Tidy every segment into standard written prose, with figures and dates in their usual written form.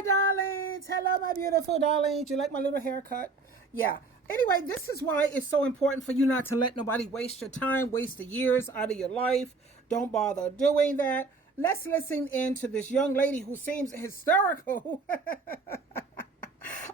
my darlings. Hello, my beautiful darlings. You like my little haircut? Yeah. Anyway, this is why it's so important for you not to let nobody waste your time, waste the years out of your life. Don't bother doing that. Let's listen in to this young lady who seems hysterical.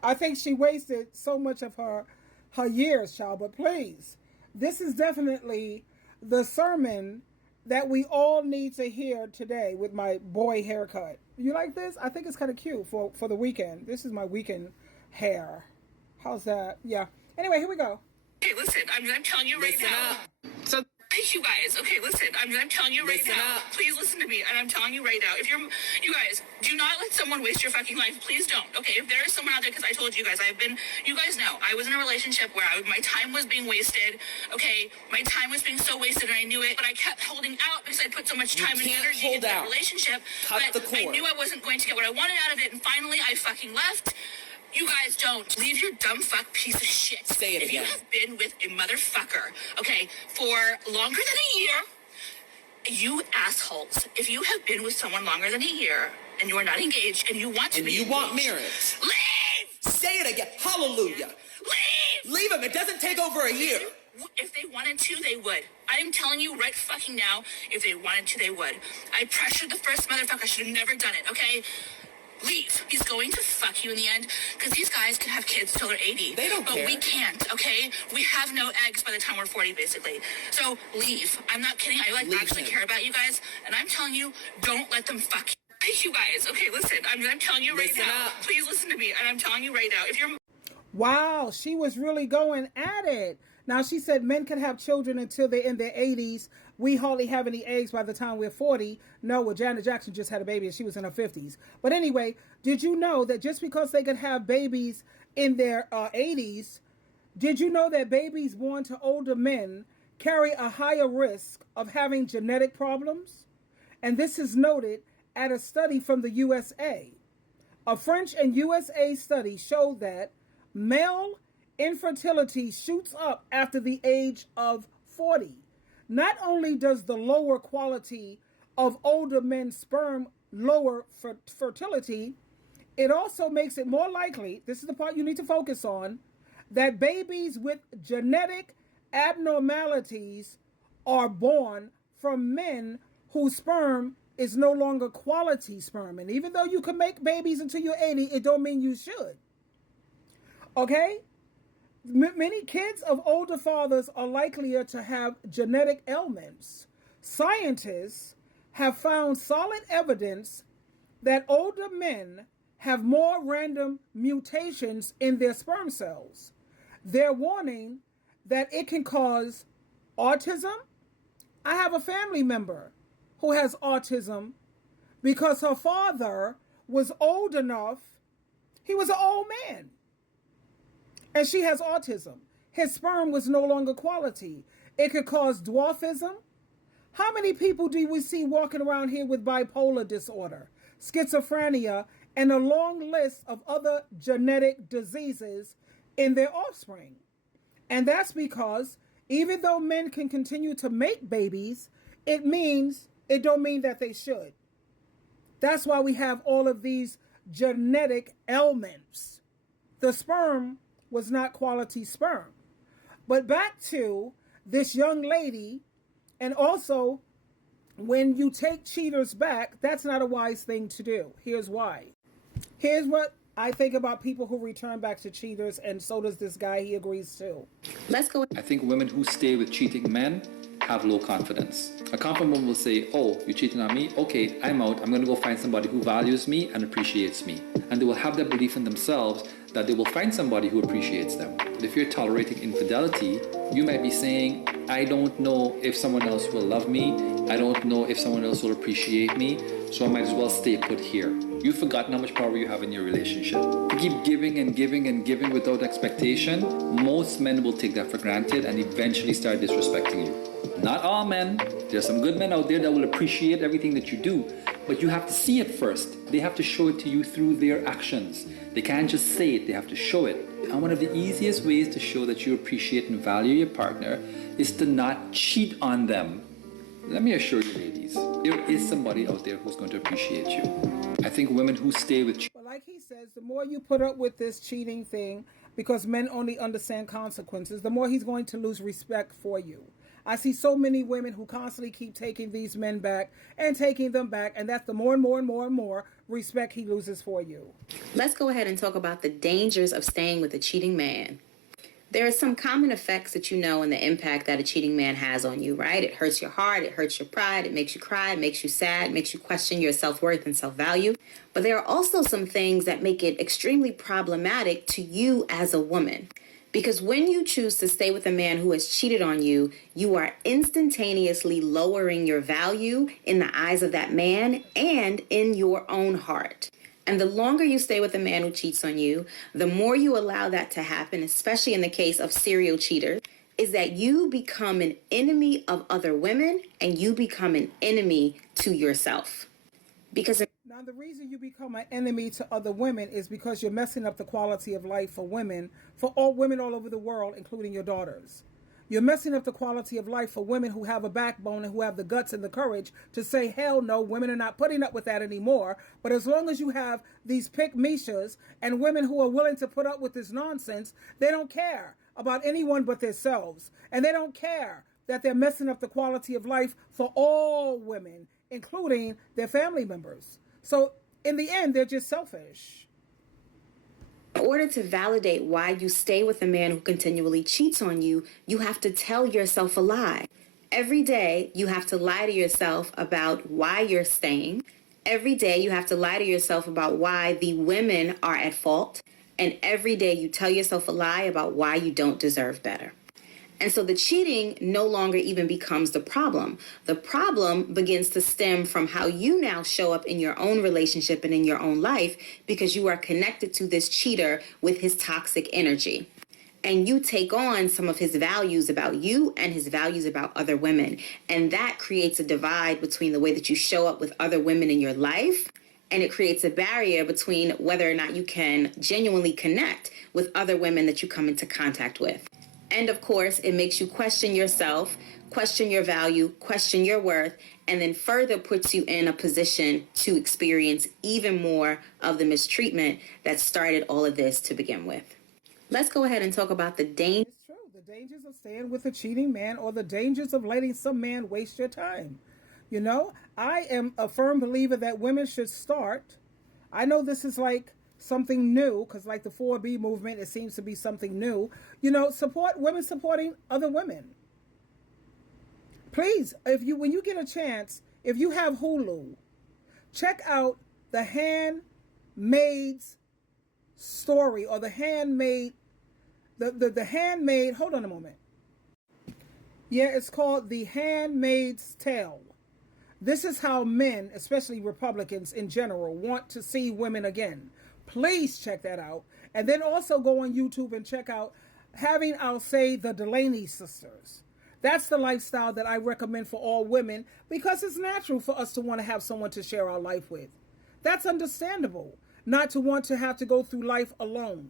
I think she wasted so much of her years, child. But please, this is definitely the sermon that we all need to hear today with my boy haircut. You like this? I think it's kind of cute for the weekend. This is my weekend hair. How's that? Yeah. Anyway, here we go. Okay, listen, I'm telling you right now. So, you guys, okay, listen, I'm telling you right now. Please listen to me, and I'm telling you right now. If you guys, do not let someone waste your fucking life. Please don't, okay? If there is someone out there, because I told you guys, you guys know, I was in a relationship where my time was being wasted, okay? My time was being so wasted, and I knew it, but I kept holding out because I put so much time and energy into that relationship. But I knew I wasn't going to get what I wanted out of it, and finally I fucking left. You guys don't. Leave your dumb fuck piece of shit. Say it again. If you have been with a motherfucker, okay, for longer than a year, you assholes, if you have been with someone longer than a year and you are not engaged and you want to be engaged, want marriage, leave! Say it again. Hallelujah. Leave! Leave them. It doesn't take over a year. If they wanted to, they would. I am telling you right fucking now, if they wanted to, they would. I pressured the first motherfucker. I should have never done it, okay? Leave. He's going to fuck you in the end because these guys can have kids till they're 80. They don't care. But we can't, okay? We have no eggs by the time we're 40, basically. So leave. I'm not kidding. I actually care about you guys, and I'm telling you, don't let them fuck you. You guys, okay, listen. I'm telling you right now. Please listen to me, and I'm telling you right now. If you're Wow, she was really going at it. Now, she said men can have children until they're in their 80s. We hardly have any eggs by the time we're 40. No, well, Janet Jackson just had a baby and she was in her 50s. But anyway, did you know that just because they could have babies in their 80s, did you know that babies born to older men carry a higher risk of having genetic problems? And this is noted at a study from the USA. A French and USA study showed that male infertility shoots up after the age of 40. Not only does the lower quality of older men's sperm lower fertility, it also makes it more likely, this is the part you need to focus on, that babies with genetic abnormalities are born from men whose sperm is no longer quality sperm. And even though you can make babies until you're 80, it don't mean you should. Okay? Many kids of older fathers are likelier to have genetic ailments. Scientists have found solid evidence that older men have more random mutations in their sperm cells. They're warning that it can cause autism. I have a family member who has autism because her father was old enough. He was an old man. And she has autism. His sperm was no longer quality. It could cause dwarfism. How many people do we see walking around here with bipolar disorder, schizophrenia, and a long list of other genetic diseases in their offspring? And that's because even though men can continue to make babies, it don't mean that they should. That's why we have all of these genetic ailments. The sperm was not quality sperm. But back to this young lady, and also when you take cheaters back, that's not a wise thing to do. Here's why. Here's what I think about people who return back to cheaters, and so does this guy. He agrees too. Let's go. I think women who stay with cheating men have low confidence. A confident woman will say, oh, you're cheating on me? Okay, I'm out. I'm going to go find somebody who values me and appreciates me. And they will have that belief in themselves that they will find somebody who appreciates them. But if you're tolerating infidelity, you might be saying, I don't know if someone else will love me. I don't know if someone else will appreciate me. So I might as well stay put here. You've forgotten how much power you have in your relationship. If you keep giving and giving and giving without expectation, most men will take that for granted and eventually start disrespecting you. Not all men. There's some good men out there that will appreciate everything that you do, but you have to see it first. They have to show it to you through their actions. They can't just say it, they have to show it. And one of the easiest ways to show that you appreciate and value your partner is to not cheat on them. Let me assure you, ladies, there is somebody out there who's going to appreciate you. I think women who stay with But like he says the more you put up with this cheating thing, because men only understand consequences, the more he's going to lose respect for you. I see so many women who constantly keep taking these men back and taking them back, and that's the more and more and more and more respect he loses for you. Let's go ahead and talk about the dangers of staying with a cheating man. There are some common effects that you know and the impact that a cheating man has on you, right? It hurts your heart, it hurts your pride, it makes you cry, it makes you sad, it makes you question your self-worth and self-value. But there are also some things that make it extremely problematic to you as a woman. Because when you choose to stay with a man who has cheated on you, you are instantaneously lowering your value in the eyes of that man and in your own heart. And the longer you stay with a man who cheats on you, the more you allow that to happen, especially in the case of serial cheaters, is that you become an enemy of other women and you become an enemy to yourself. Because now, the reason you become an enemy to other women is because you're messing up the quality of life for women, for all women all over the world, including your daughters. You're messing up the quality of life for women who have a backbone and who have the guts and the courage to say, hell no, women are not putting up with that anymore. But as long as you have these pick-meshas and women who are willing to put up with this nonsense, they don't care about anyone but themselves. And they don't care that they're messing up the quality of life for all women, including their family members. So in the end, they're just selfish. In order to validate why you stay with a man who continually cheats on you, you have to tell yourself a lie. Every day, you have to lie to yourself about why you're staying. Every day, you have to lie to yourself about why the women are at fault. And every day, you tell yourself a lie about why you don't deserve better. And so the cheating no longer even becomes the problem. The problem begins to stem from how you now show up in your own relationship and in your own life because you are connected to this cheater with his toxic energy. And you take on some of his values about you and his values about other women. And that creates a divide between the way that you show up with other women in your life. And it creates a barrier between whether or not you can genuinely connect with other women that you come into contact with. And of course, it makes you question yourself, question your value, question your worth, and then further puts you in a position to experience even more of the mistreatment that started all of this to begin with. Let's go ahead and talk about the danger. It's true. The dangers of staying with a cheating man or the dangers of letting some man waste your time. You know, I am a firm believer that women should start. I know this is like something new, because like the 4B movement, it seems to be something new. You know, support women supporting other women. Please, when you get a chance, if you have Hulu, check out the Handmaid's Story or the Handmaid, the Handmaid, hold on a moment. Yeah, it's called The Handmaid's Tale. This is how men, especially Republicans in general, want to see women again. Please check that out. And then also go on YouTube and check out I'll say, the Delaney sisters. That's the lifestyle that I recommend for all women because it's natural for us to want to have someone to share our life with. That's understandable, not to want to have to go through life alone.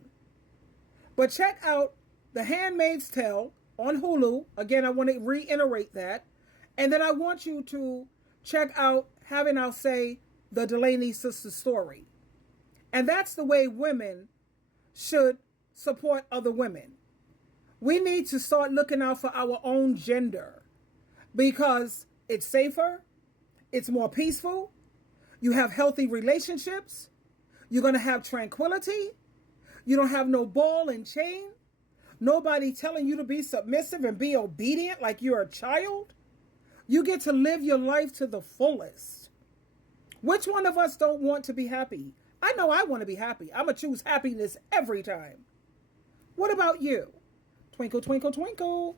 But check out The Handmaid's Tale on Hulu. Again, I want to reiterate that. And then I want you to check out I'll say, the Delaney sisters story. And that's the way women should support other women. We need to start looking out for our own gender because it's safer, it's more peaceful, you have healthy relationships, you're going to have tranquility, you don't have no ball and chain, nobody telling you to be submissive and be obedient like you're a child. You get to live your life to the fullest. Which one of us don't want to be happy? I know I want to be happy. I'm going to choose happiness every time. What about you? Twinkle, twinkle, twinkle.